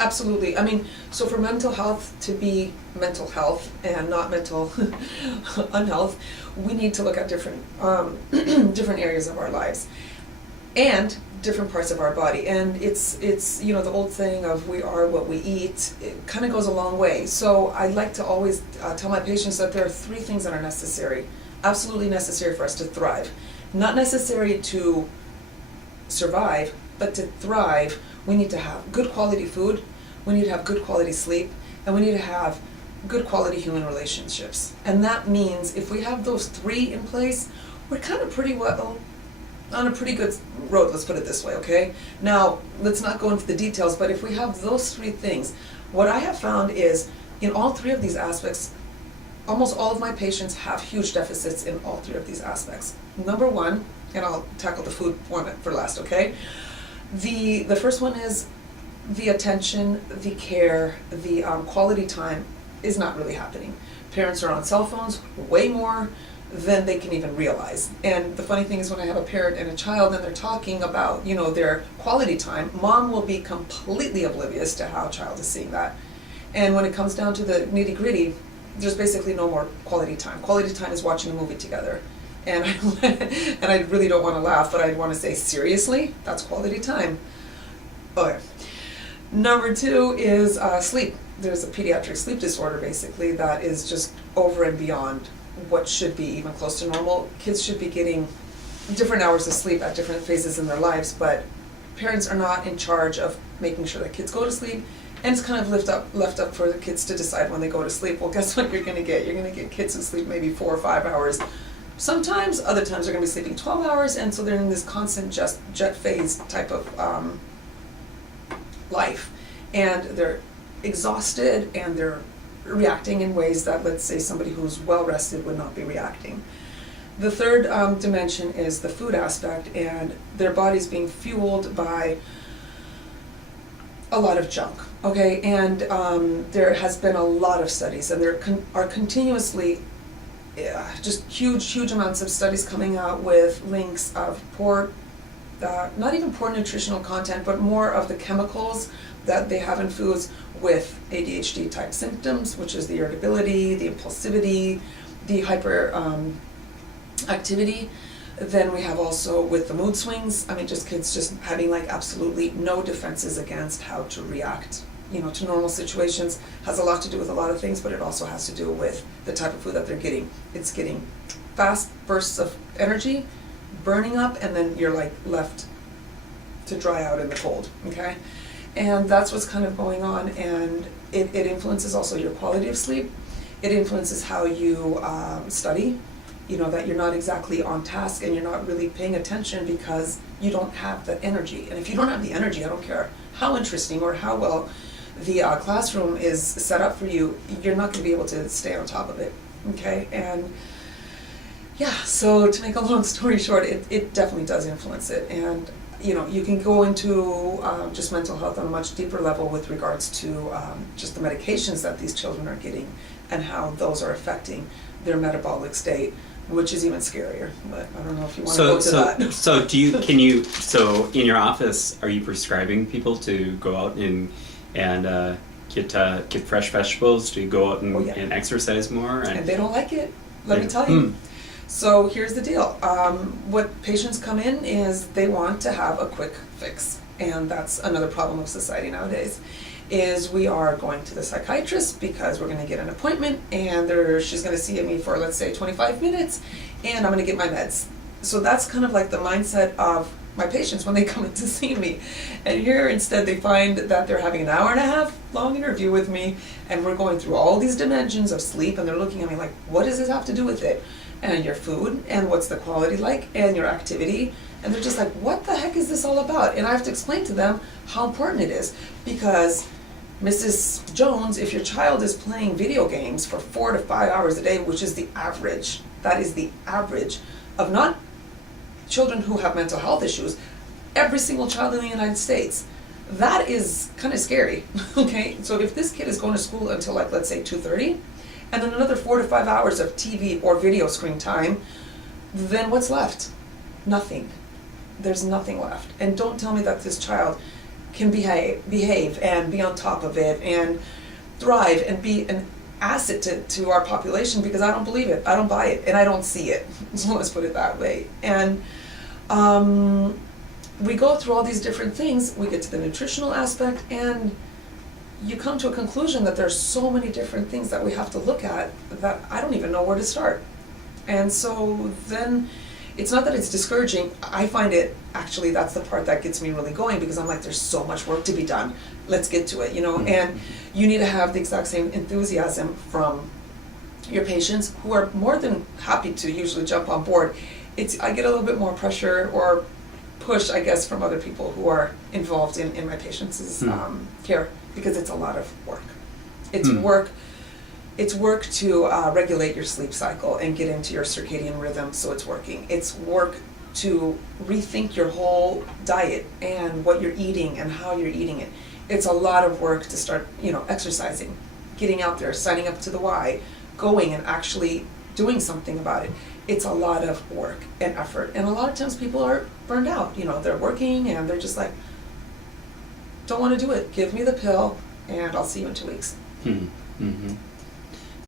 Absolutely. I mean, so for mental health to be mental health and not mental unhealth, we need to look at different different areas of our lives and different parts of our body. And it's you know, the old saying of we are what we eat, it kind of goes a long way. So I like to always tell my patients that there are three things that are necessary, absolutely necessary for us to thrive. Not necessary to survive, but to thrive, we need to have good quality food, we need to have good quality sleep, and we need to have good quality human relationships. And that means if we have those three in place, we're kind of pretty well on a pretty good road, let's put it this way, okay? Now, let's not go into the details, but if we have those three things, what I have found is in all three of these aspects, almost all of my patients have huge deficits in all three of these aspects. Number one, and I'll tackle the food one for last, okay? The first one is the attention, the care, the quality time is not really happening. Parents are on cell phones way more than they can even realize. And the funny thing is when I have a parent and a child and they're talking about, you know, their quality time, mom will be completely oblivious to how a child is seeing that. And when it comes down to the nitty-gritty, there's basically no more quality time. Quality time is watching a movie together. And I really don't want to laugh, but I want to say, seriously? That's quality time. Okay. Number two is sleep. There's a pediatric sleep disorder, basically, that is just over and beyond what should be even close to normal. Kids should be getting different hours of sleep at different phases in their lives, but parents are not in charge of making sure that kids go to sleep, and it's kind of left up for the kids to decide when they go to sleep. Well, guess what you're going to get? You're going to get kids who sleep maybe 4 or 5 hours. Sometimes, other times they're going to be sleeping 12 hours, and so they're in this constant jet phase type of life. And they're exhausted, and they're reacting in ways that, let's say, somebody who's well-rested would not be reacting. The third dimension is the food aspect, and their body's being fueled by a lot of junk, okay? And there has been a lot of studies, and there are continuously just huge amounts of studies coming out with links of poor, not even poor nutritional content, but more of the chemicals that they have in foods with ADHD type symptoms, which is the irritability, the impulsivity, the hyper activity. Then we have also with the mood swings, I mean, just kids just having like absolutely no defenses against how to react, you know, to normal situations. Has a lot to do with a lot of things, but it also has to do with the type of food that they're getting. It's getting fast bursts of energy, burning up, and then you're like left to dry out in the cold, okay? And that's what's kind of going on, and it influences also your quality of sleep. It influences how you study, you know, that you're not exactly on task and you're not really paying attention because you don't have the energy. And if you don't have the energy, I don't care how interesting or how well the classroom is set up for you, you're not going to be able to stay on top of it, okay? And yeah, so to make a long story short, it definitely does influence it. And you know, you can go into just mental health on a much deeper level with regards to just the medications that these children are getting and how those are affecting their metabolic state, which is even scarier. But I don't know if you want to go to that. So in your office, are you prescribing people to go out and get fresh vegetables, to go out and, and exercise more? And they don't like it, let me tell you. So here's the deal. What patients come in is they want to have a quick fix. And that's another problem of society nowadays, is we are going to the psychiatrist because we're going to get an appointment, and she's going to see me for, let's say, 25 minutes, and I'm going to get my meds. So that's kind of like the mindset of my patients when they come in to see me. And here instead they find that they're having an hour and a half long interview with me, and we're going through all these dimensions of sleep, and they're looking at me like, what does this have to do with it? And your food, and what's the quality like, and your activity. And they're just like, what the heck is this all about? And I have to explain to them how important it is, because Mrs. Jones, if your child is playing video games for 4 to 5 hours a day, which is the average, that is the average of not children who have mental health issues, every single child in the United States, that is kind of scary, okay? So if this kid is going to school until, like, let's say 2:30, and then another 4 to 5 hours of TV or video screen time, then what's left? Nothing. There's nothing left. And don't tell me that this child can behave and be on top of it and thrive and be an asset to our population, because I don't believe it, I don't buy it, and I don't see it. So let's put it that way. And we go through all these different things, we get to the nutritional aspect, and you come to a conclusion that there's so many different things that we have to look at that I don't even know where to start. And so then it's not that it's discouraging, I find it, actually that's the part that gets me really going, because I'm like, there's so much work to be done, let's get to it, you know. And you need to have the exact same enthusiasm from your patients, who are more than happy to usually jump on board. I get a little bit more pressure or push, I guess, from other people who are involved in my patients' care, because it's a lot of work. It's work. It's work to regulate your sleep cycle and get into your circadian rhythm so it's working. It's work to rethink your whole diet and what you're eating and how you're eating it. It's a lot of work to start, you know, exercising, getting out there, signing up to the Y, going and actually doing something about it. It's a lot of work and effort. And a lot of times people are burned out. You know, they're working and they're just like, don't want to do it. Give me the pill and I'll see you in 2 weeks. Mm-hmm.